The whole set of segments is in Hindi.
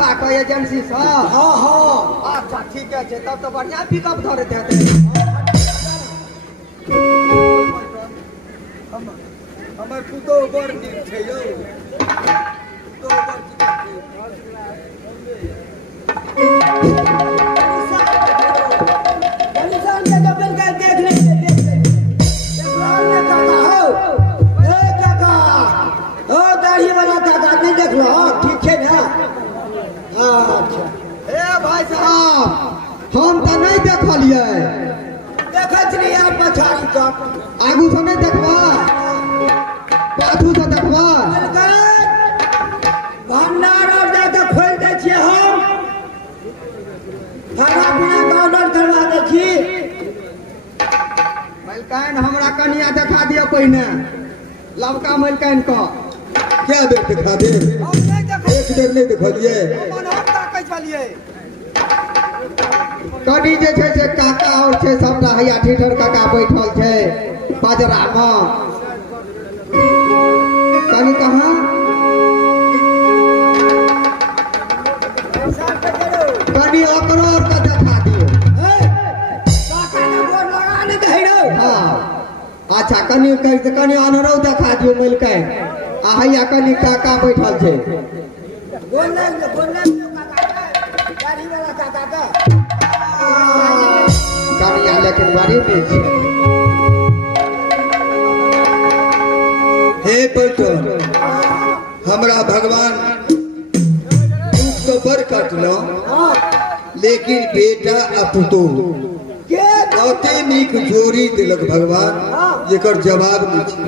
एजेंसी से हाँ हाँ अच्छा ठीक है तब तो बढ़िया पिकअप धरे थे हमर पुतो बड़ नीक छै यौ पुतो बड़ बलिदान के डबल का देख ले काका हो ए काका ओ दाढ़ी वाला काका नहीं देख लो ठीक है ना अच्छा ए भाई साहब हम तो नहीं देखलिए देखत रही आप पछाड़ी का आगू से नहीं देखबा पाछू से देखबा भंडार और जाके खोल दे छिए हम खाना पीना का ऑर्डर करवा दे छी मलकान हमरा कनिया देखा दियो पहिने लवका मलकान को क्या देख दिखा दे हम नहीं देख एक देर नहीं दिखलिए मन हम ताकै छलिए कनी जे छै से काका और छै सबटा हैया ठिठर काका बैठल छै बाजरा में कनी कहां कनी ओकरो और का देखा दियो काका ने बोर्ड लगा नहीं दे रो हां अच्छा कनी कनी अनरो देखा दियो मलकान आ हैया कनी काका बैठल छै बोल काका गाड़ी वाला काका का कनिया लेकिन बड़ी में छै हे पलटन हमरा भगवान दुख तो बड़ काटलो लेकिन बेटा आ पुतो के अते नीक जोड़ी दिलक भगवान जेकर जवाब नहीं छै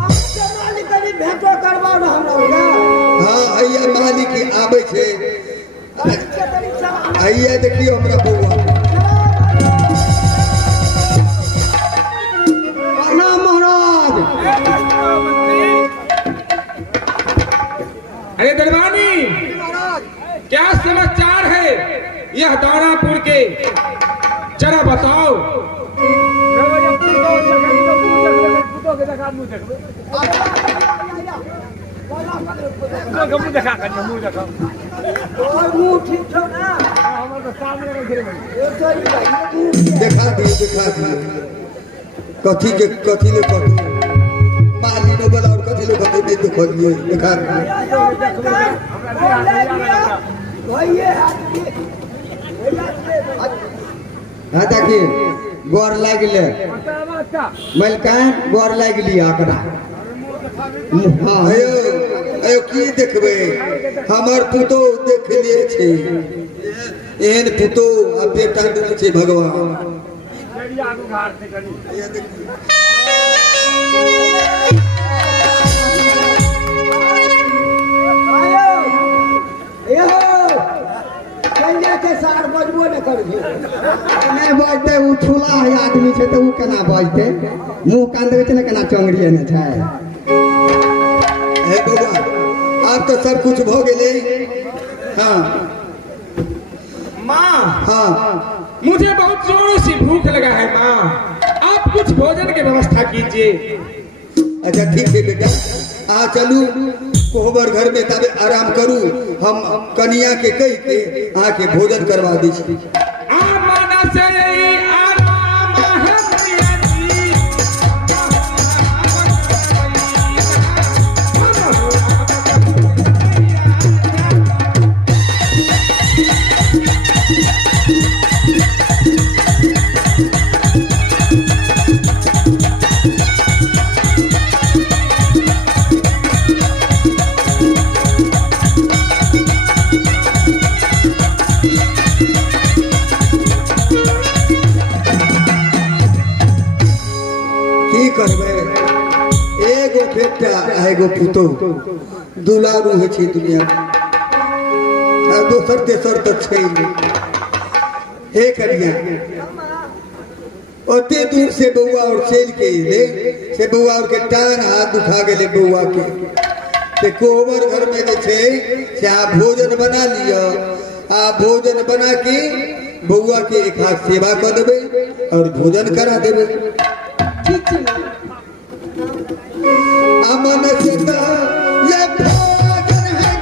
मालिक कनी भेंटो करवाओ ना हमरा हाँ हैया मालिक आबै छै हैया देखियो हमरा बौआ प्रणाम महाराज अरे दरबानी क्या समाचार है यह दानापुर के जरा बताओ। मुंह ठीक छौ ना देखा दिए कथी ले कथी माली न बोला और कथी ले कथी नहीं देखलिए देखा हाँ देखी गोर लागले मलकान गोर लागली आकड़ा हाँ आयो आयो की देखबे हमर पुतो देख लिए छै एहन पुतो आ बेटा देने छै भगवान के सार बजबो न करबी नहीं बजते उ छुला है आदमी छै तो उ केना बजते मुंह कान देवे छै ना केना चंगड़िए न छै हे बाबा अब तो सब कुछ भ गेले हाँ माँ हाँ मुझे बहुत जोरों से भूख लगा है माँ, आप कुछ भोजन की व्यवस्था कीजिए। अच्छा ठीक है बेटा आ चलू कोहबर घर में तबे आराम करू हम कनिया के कह के आके भोजन करवा दी छी। की करबे एगो बेटा एगो पुतो दुलारू है छी दुनिया आ दोसर तेसर तो छै हे कनिया ओते दूर से बउआ और चल के ले से बउआ और के टांग हाथ दुखा गेले बउआ के ते कोहबर घर में जे छै से आ भोजन बना लियो आ भोजन बना के बउआ के एक हाथ सेवा कर देबे और भोजन करा देबे ठीक छै अमन से ये भोजन है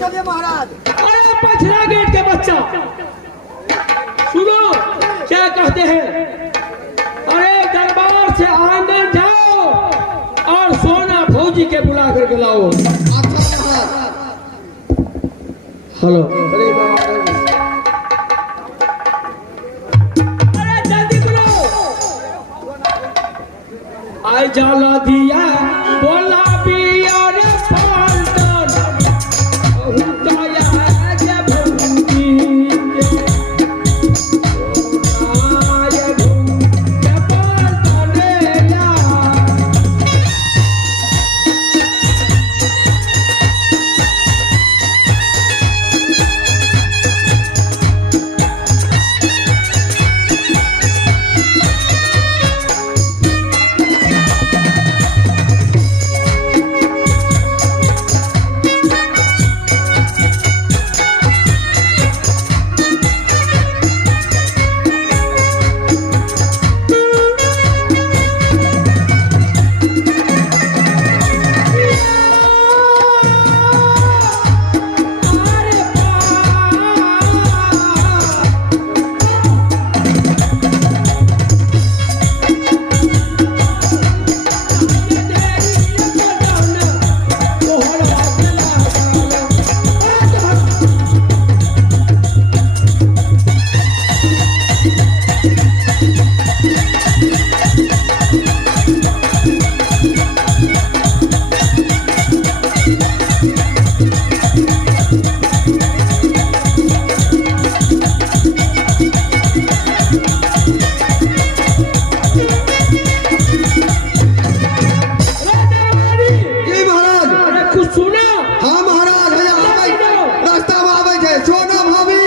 चलिए महाराज। अरे पछला गेट के बच्चा, सुनो क्या कहते हैं। अरे दरबार से आंदन जाओ और सोना भौजी के बुला करके लाओ। अच्छा महाराज। हेलो, अरे जल्दी करो। आई जाला दिया बोला बिया रे पाल्टन, हुताया है जे भौजी के, आय भौजी के पाल्टन रे यार। जी महाराज। अरे कुछ सुना। हाँ महाराज, भैया आवे रास्ता में आवे छे सोना भाभी।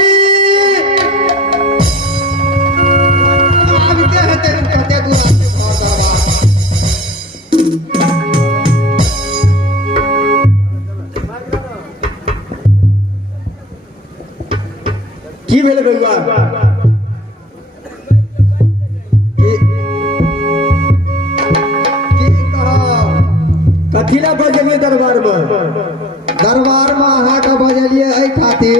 आब के हेतै कते दूर आके घर दरबार। की भेल बउआ? की कहब? कथी ला बजलिए दरबार में? दरबार में अहाँके बजलिए एहि खातिर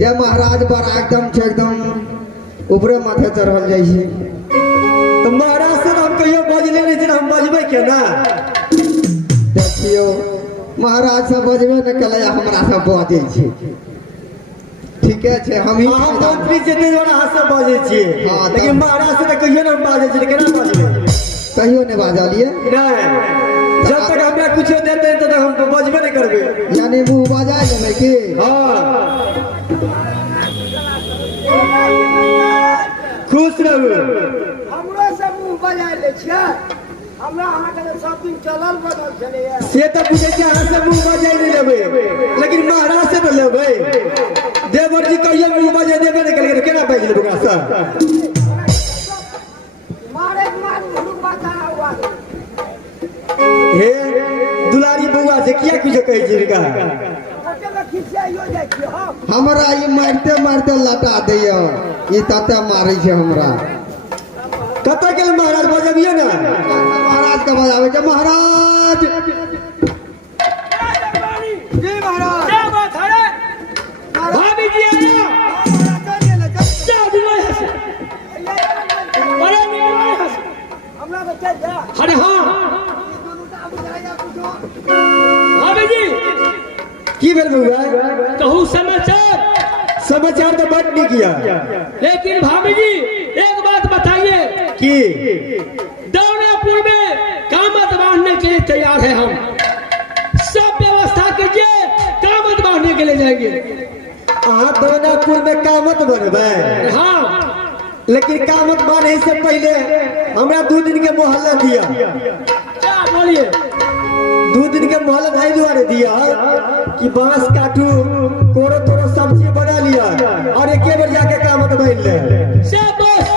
जे महाराज बड़ा एकदम छै, एकदम ऊपरे माथे चढ़ल जाइ छै। तो महाराज से हम कहियो बजले नहीं थे, हम बजबे के ना। देखियो महाराज से बजबे न केले, हमरा से बजै छै। ठीके छै, हमही अहाँ मंत्री से ते जोड़ा हाथ से बजे छिए, हाँ, तब- लेकिन महाराज से तो कहियो ना बाजे छिए, केना बजबे? कहियो नहि बाजलिए। नहीं, जब तक हमरा कुछ देते तो हम तो बजबे नहीं करबे। यानी मुँह बजा लेबै की? हाँ, खुश रहू। हमरो से मुंह बजा ले छियै। हमरा अहाँके लेल सब दिन चलल बनल छलैया। से तो पूछे छी अहाँ से मुंह बजाय नहीं लेबे, लेकिन महाराज से तो लेबे। देवर जी कहियो मुंह बजाय देबे नहीं करेंगे, केना बाज लेबे ओकरा से? मारे मार मुलुक बाता हुआ। हे दुलारी बउआ से किया कुछ कहै छी इनका? कते में खिसियाइयो जाइ छियै हम। हमरा ई मारिते मारिते लटा दैय, ई तते मारै छै हमरा। कतऽ गेल महाराज? बजबियो ना। महाराज के बजाबै छै। महाराज जी महाराज। क्या बात है रे? भाभी जी आया। चलिए ले चल। जा दिलो यहाँ से। अरे निकलो यहाँ से। हमरा को चल जा। अरे हाँ दोनों का बुझाया कुछो। भाभी जी, की भेल बउआ? कहूँ समाचार। समाचार तो बड़ नहीं किया लेकिन भाभी जी एक बात बताइए कि दौड़ापुर में कामत बांधने के लिए तैयार है हम। सब व्यवस्था कीजिए, कामत बांधने के लिए जाएंगे। अहाँ दौनापुर में कामत बनबे, हाँ, लेकिन कामत बांधे से पहले हमरा 2 दिन के मोहल्ला दिया। क्या बोलिए? 2 दिन के मोहल्ला भाई द्वारे दिया कि बांस काटू, कोरो तोरो सब्जी बना लिया और एक बार जाके कामत बन ले। सब बस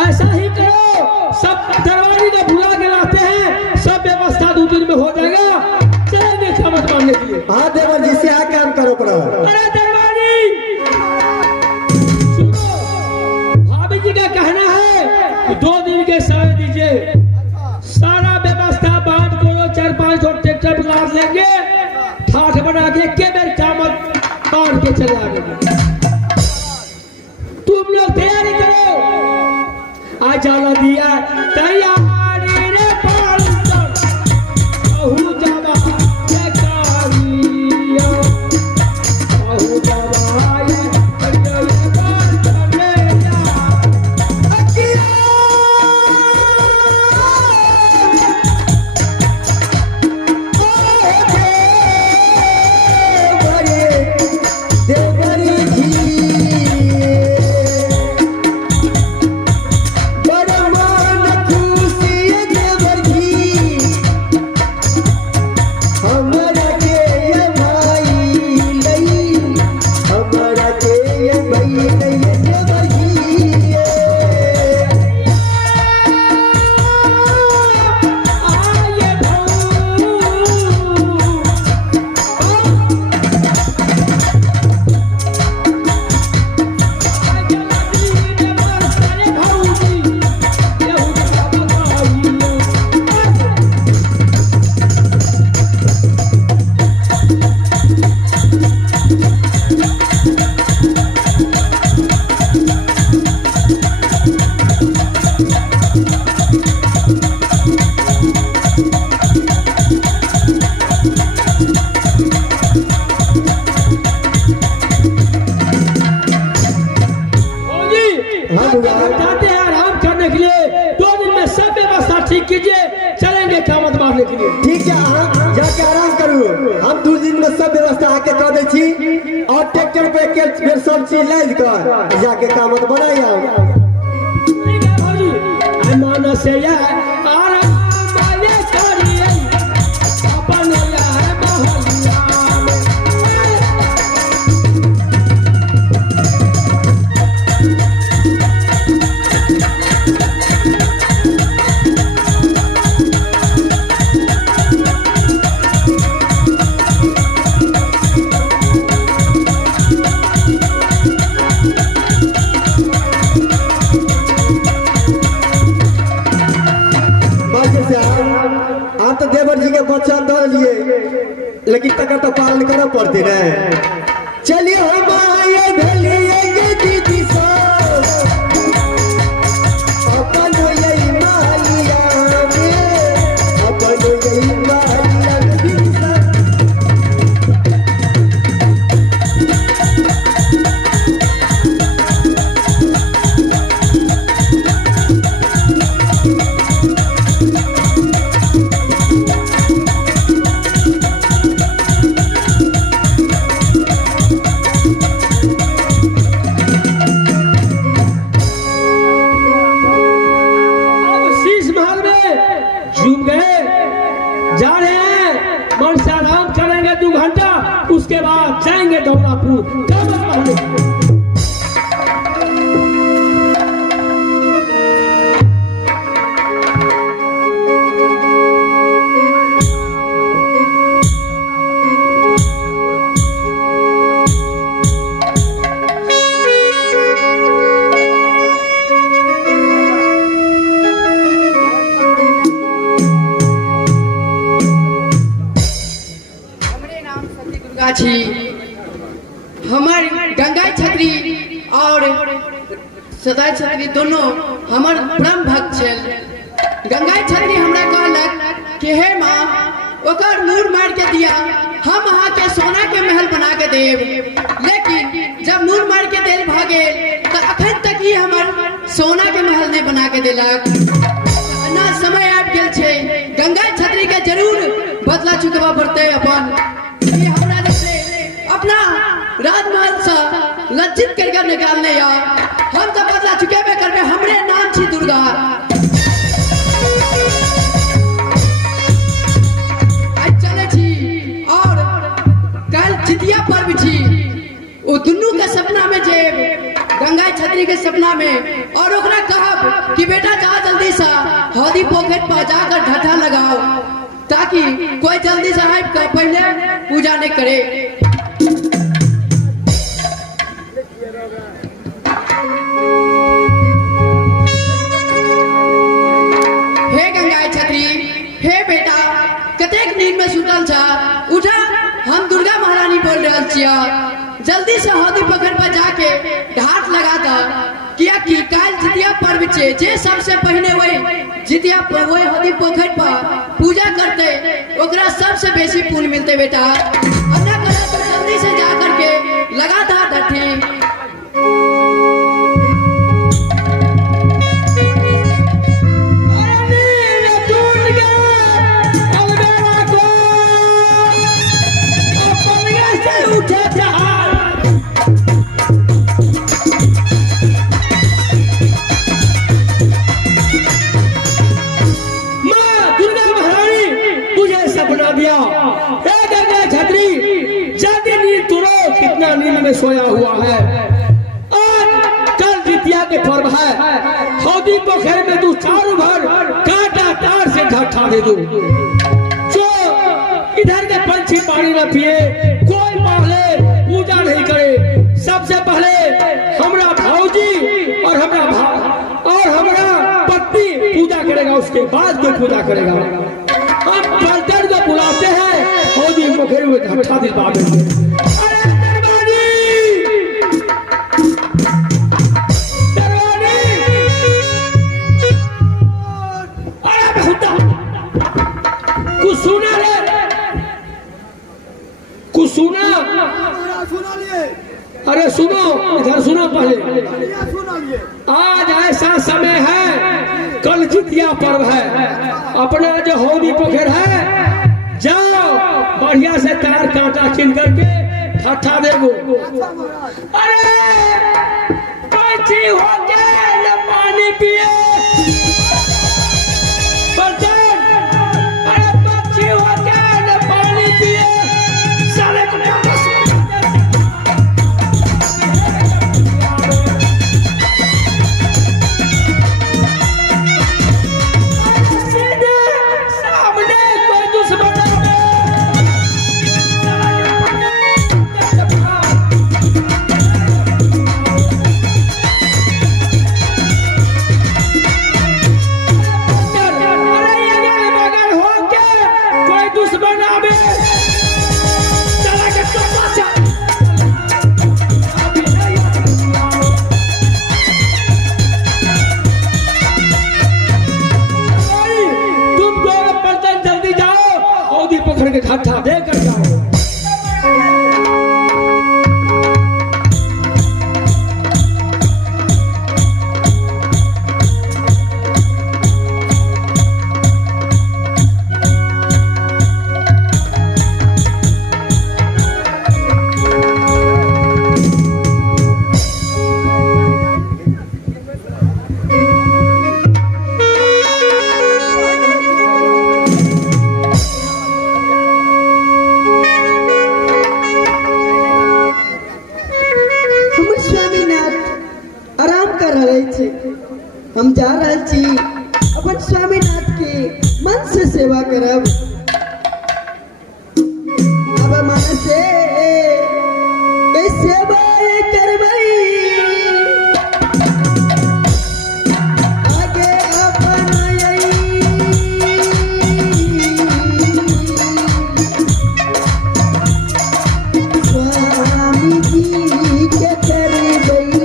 ऐसा ही करो। सब दरबारी को बुला के लाते हैं, सब व्यवस्था 2 दिन में हो जाएगा। चलेंगे कामत बांधने के लिए। हाँ देवर जी से आ काम करो पड़ा। अरे दरबारी सुनो, भाभी जी का कहना है कि 2 दिन के समय दीजिए। सारा व्यवस्था बांध करो, 4-5 ट्रैक्टर बुला लेंगे, ठाठ बना के के बेर कामत के चले आगे। तुम लोग तैयारी करो, आ जाला दिया तैयारी रे पालकर बहु जावा ये कारिया बहु जावा ये जाते हैं आराम करने के लिए। 2 दिन में सब व्यवस्था ठीक कीजिए, चलेंगे कामत मारने के लिए। ठीक है, अहाँ जाके आराम करू। हम 2 दिन में सब व्यवस्था आके कर दै छी और ट्रैक्टर पे के बेर सब चीज लाद कर जाके कामत बनाई आओ। ठीक है भौजी, मन से यार आराम ये करिए अपन यार मोहल्ला में। आप तो देवर जी के वचन दे लिए, लेकिन तक तो पालन करना पड़ते न। चलिए हम आए भेलिए दीदी सब अपन यही मालिया में, अपन यही मालिया में दीदी सब। जा रहे हैं, मन से आराम करेंगे 2 घंटा, उसके बाद जाएंगे दौलापुर कामत मारने। हमार गंगा छत्री और सदा छत्री दोनों हमार परम भक्त छल। गंगा छत्री हमरा कहलक कि हे माँ ओकर मूर मार के दिया, हम अहाँ के सोना के महल बना के देव। लेकिन जब मूर मार के देल भ गेल तो अखन तक ही हमार सोना के महल नहीं बना के देलक। ना समय आबि गेल छै, गंगा छत्री के जरूर बदला चुकवा पड़ते अपन। अपना राजमहल से लज्जित करके निकालने या हम तो बदला चुकेबे करबे। हमरे नाम छी दुर्गा। आज चले छी और कल जितिया पर्व छी। वो दुनू के सपना में जे गंगा छत्री के सपना में और ओकरा कहब कि बेटा जा जल्दी से हौदी पॉकेट पर जाकर ढठा लगाओ, ताकि कोई जल्दी से आबि के पहले पूजा नहीं करे। हे गंगा छत्री, हे बेटा कतेक नींद में सुतल छ, उठा। हम दुर्गा महारानी बोल रहल छियै। जल्दी से हौदी पोखर पर जाके घाट लगा दा किया कि काल जितिया पर्व छे जे सबसे पहले वही जितिया वही हौदी पोखर पर पूजा करते ओकरा सबसे बेसी पुण्य मिलते बेटा। अन्ना करा तो जल्दी से जा करके लगा दा डटे। नींद में सोया हुआ है। आज कल जितिया के पर्व है। हौदी पोखर में तू चारों भर कांटा तार से ढट्ठा दे दो जो इधर के पंछी पानी न पिए, कोई पहले पूजा नहीं करे। सबसे पहले हमरा भौजी और हमरा पत्नी पूजा करेगा, उसके बाद कोई पूजा करेगा। हम पलटन को बुलाते हैं, हौदी पोखर में ढट्ठा दिलवा देंगे। सुना अरे सुनो, इधर सुनो पहले। आज ऐसा समय है, कल जितिया पर्व है। अपना जो हौदी पोखर है, जाओ बढ़िया से तार कांटा चीन करके ठट्ठा देगो। अरे पंछी हो गए न पानी पिए, अरे पंछी हो गए न पानी पिए। ढट्ठा देकर जाओ। हम जा रहे छी अपन स्वामीनाथ के मन से सेवा करब। अब मन से सेवा करबई, आगे अपन स्वामी जी के करबई।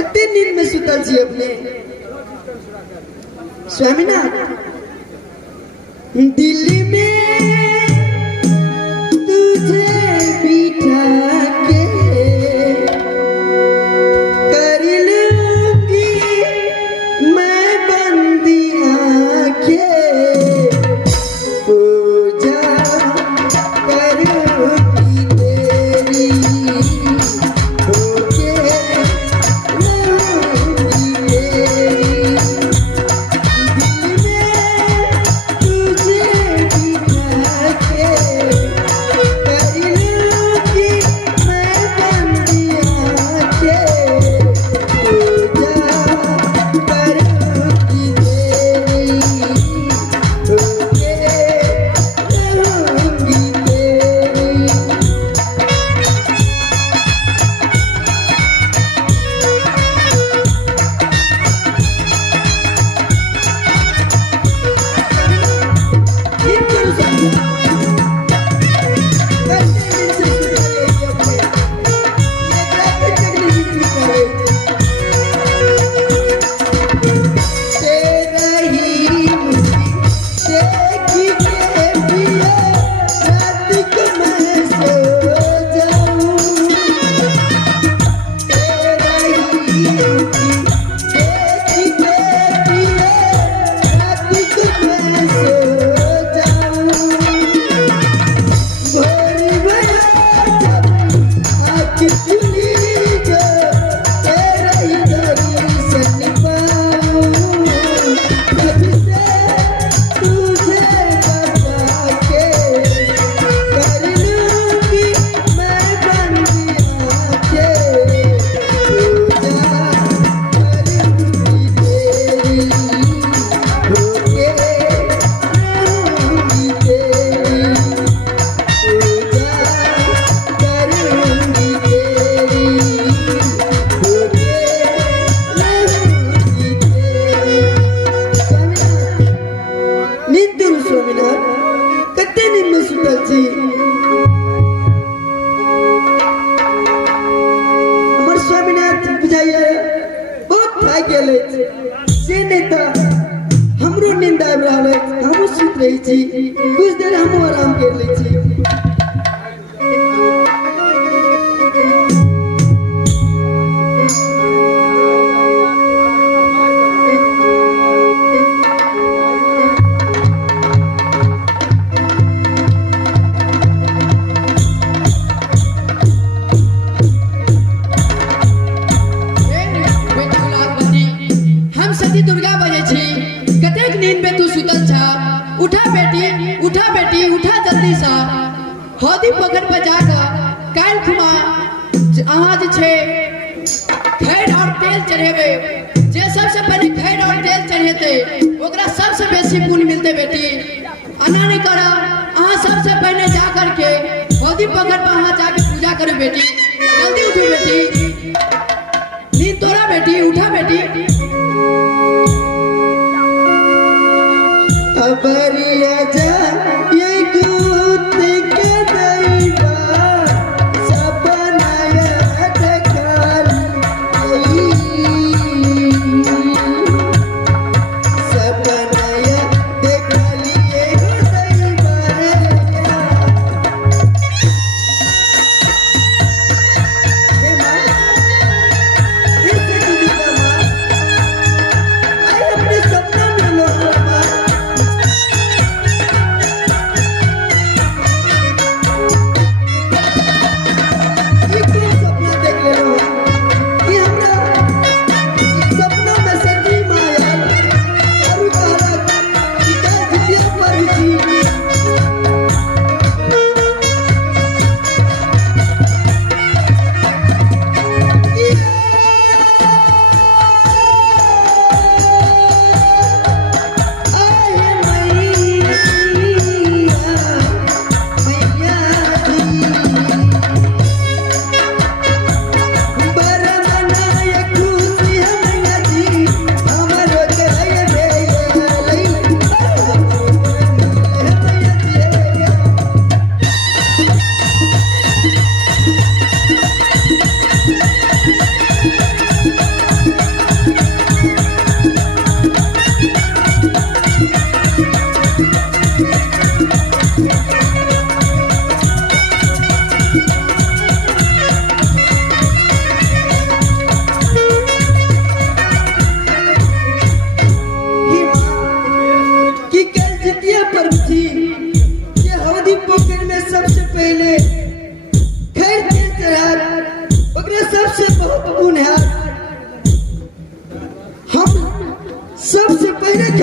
कितने नींद में सुतल छी अपने स्वामीनाथ दिल्ली में तुझे बिठा के कर लूंगी मैं बंदी आंखें पूजा करूंगी तेरी होके रहूंगी तेरी दिल में तुझे बिठा के कर लूंगी मैं बंदी आंखें पूजा करूंगी तेरी होके रहूंगी तेरी हमरो नींद आबि रहल अछि हमहूँ सुति रही छी कुछ देर हमहूँ आराम कर लै छी हम सती दुर्गा बजे छी कतेक नींद में तू सुतल छा उठा बेटी उठा जल्दी सा हौदी पकड़ पर जाकर काल खुमा अहाँ जे छे खैर और तेल चढ़ेबे जे सबसे पहले खैर और तेल चढ़ेते ओकरा सबसे बेसी पुण्य मिलते बेटी अना नहीं करा अहाँ सबसे पहले जा करके हौदी पकड़ पर अहाँ जाके पूजा करो बेटी जल्दी उठो बेटी नींद तोड़ा बेटी उठा बेटी अबरिया जा ये गुत के दैवा सपनाया ढकाल सपनाया देखलिए दैवा हे मां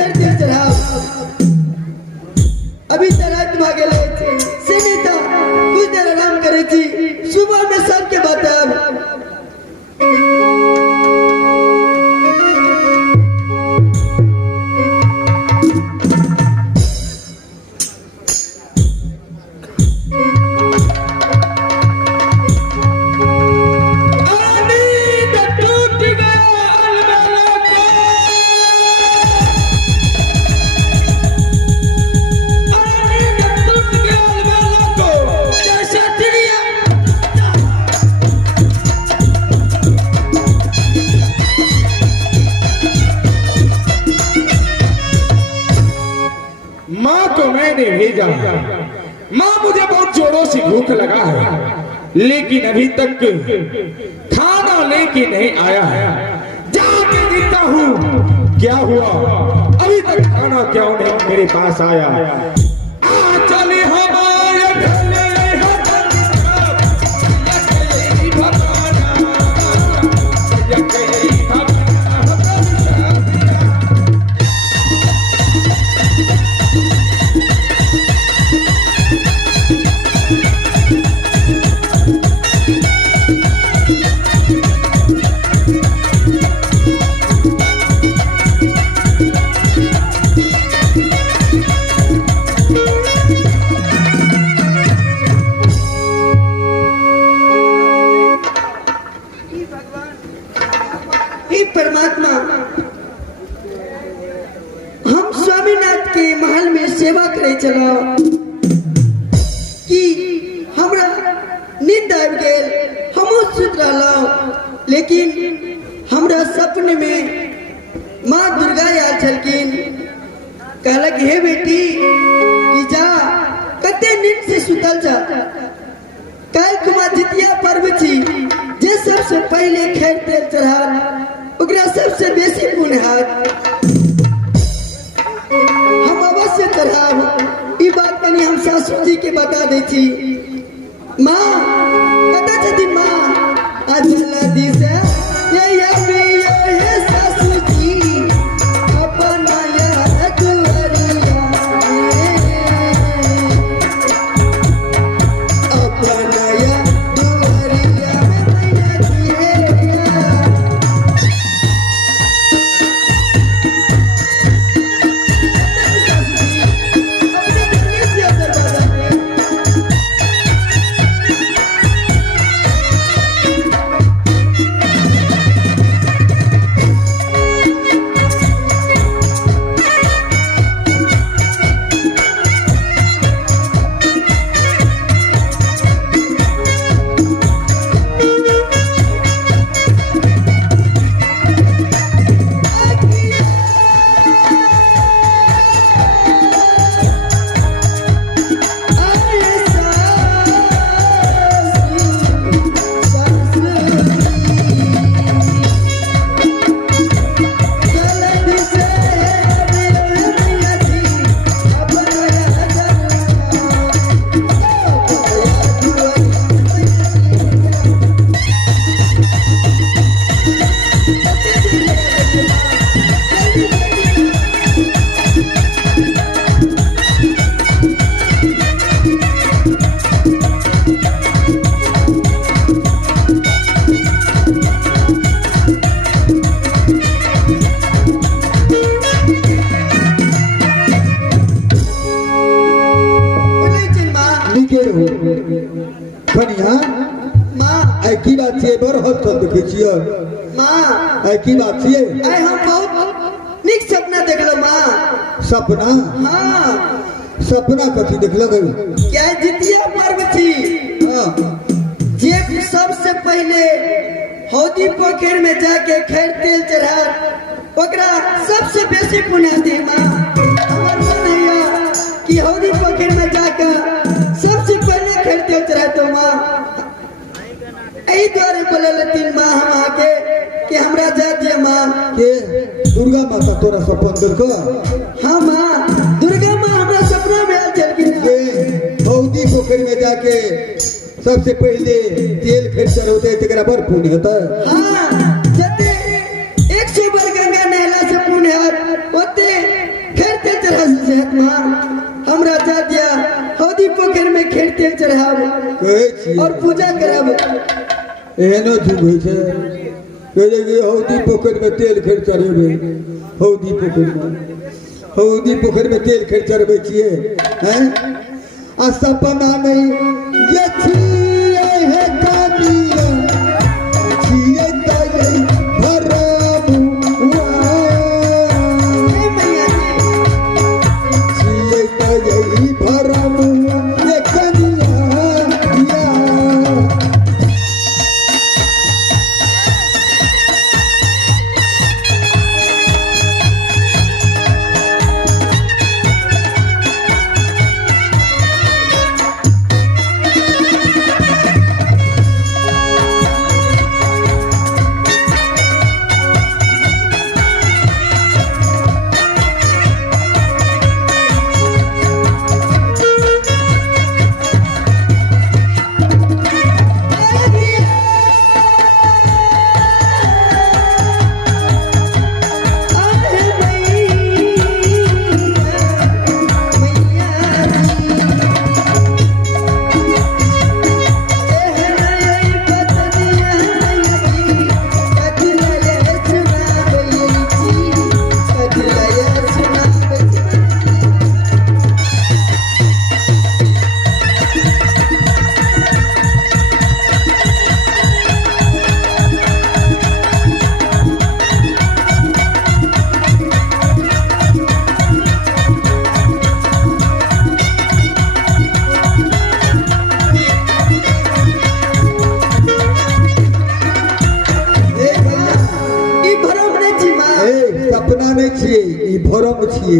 खैर तेल चढ़ाओ। अभी तो रात भागे ले से नहीं था, कुछ देर आराम करे थी, सुबह में सबके बताब। माँ को मैंने भेजा, माँ मुझे बहुत जोरों से भूख लगा है, लेकिन अभी तक खाना लेके नहीं आया है। जाके देखता हूँ क्या हुआ, अभी तक खाना क्यों नहीं मेरे पास आया। चले हमारे ढले हे परमात्मा, हम स्वामीनाथ के महल में सेवा करे चलो कि हमरा नींद आबि गेल, हमहू सुत रहलहुँ, लेकिन हमरा सपने में माँ दुर्गा आयल छलखिन। कहलक हे बेटी कि जा कते नींद से सुतल जा, कल कुमार जितिया पर्व छी, जे सबसे पहले खैर तेल चढ़ाल ओकरा सबसे बेसी पुण्य हाथ। हम अवश्य चढ़ाब, ई बात कनी हम सासू जी के बता दै छी। माँ कतऽ छथिन माँ? आ जल्दी से ये सासू जी अपना दुआरिया कनिया माँ आई की बात छे बर हत देखे छियो माँ आई की बात छे आई हम बहुत निक सपना देखलो माँ। सपना हाँ सपना कथी देखलो गई क्या जितिया पर्व थी हां जे सबसे पहले हौदी पोखर में जाके खैर तेल चढ़ा ओकरा सबसे बेसी पुण्य दी माँ। हमर मन है कि हौदी पोखर में जाकर सबसे पहले खैर तेल चढ़ा तो माँ यही द्वारे बोले तीन माँ हम आके कि हमरा जा दिए माँ के दुर्गा माता तोरा सपन देखो। हाँ माँ दुर्गा माँ हमरा सपना में आल चल गई हौदी पोखर में जाके सबसे पहले तेल खर्चा होते तेरा बर पुण्य होता है। हाँ जते 100 बार गंगा नहला से पुण्य होते पोखर में खेर तेल चढ़ाब कहै छी और पूजा करब। एहनो जुग होइ छै कहै कि हौदी पोखर में तेल खेर चढ़ेबै। हौदी पोखर में तेल खेर चढ़बै छियै हैं? आ सपना नहीं ये छियै हे कामिया छियै तै भरमुआ छियै तै भरमुआ ये कनिया सपना नहीं छिए ई भरम छिए।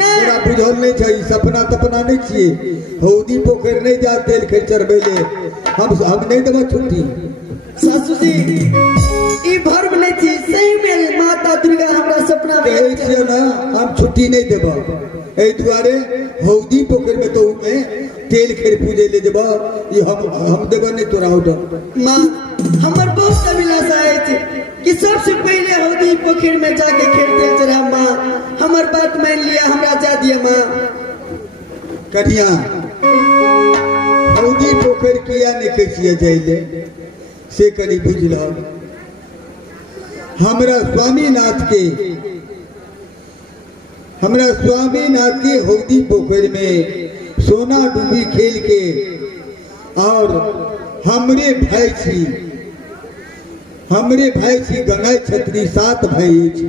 तोरा बुझल नहीं छै सपना तपना नहीं छिए। हौदी पोखर नहीं जा तेल खेर चढ़बै ले हम नहीं देबो छुट्टी। सासू जी ई भरम नहीं थी सही में माता दुर्गा हमरा सपना में कहै छियै ना हम छुट्टी नहीं देबो। एहि दुआरे हौदी पोखर में तो में तेल खेर पूजे ले देबो ई हम देबो नहीं तोरा ऑर्डर। माँ हमर बहुत अभिलाषा है कि सबसे पहले हौदी पोखर में जाके खेर तेल चढ़ा। माँ हमर बात मान लिया हमरा जा दिया। माँ कन्या हौदी पोखर किया नहीं कहै छियै जाइले से कनी बुझल। हमरा स्वामीनाथ के हौदी पोखर में सोना डूबी खेल के और हमरे भाई छी गंगाई छतरी 7 भाई छी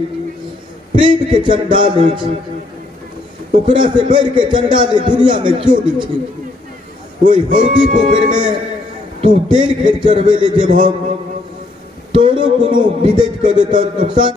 प्रेम के चंडाल छी। ओकरा से बढ़ के चंडाल दुनिया में क्यों नहीं छी। वही हौदी पोखर में तू तेल खेर चढ़बै ले जेब तोरो कोनो विदैत कर देता नुकसान।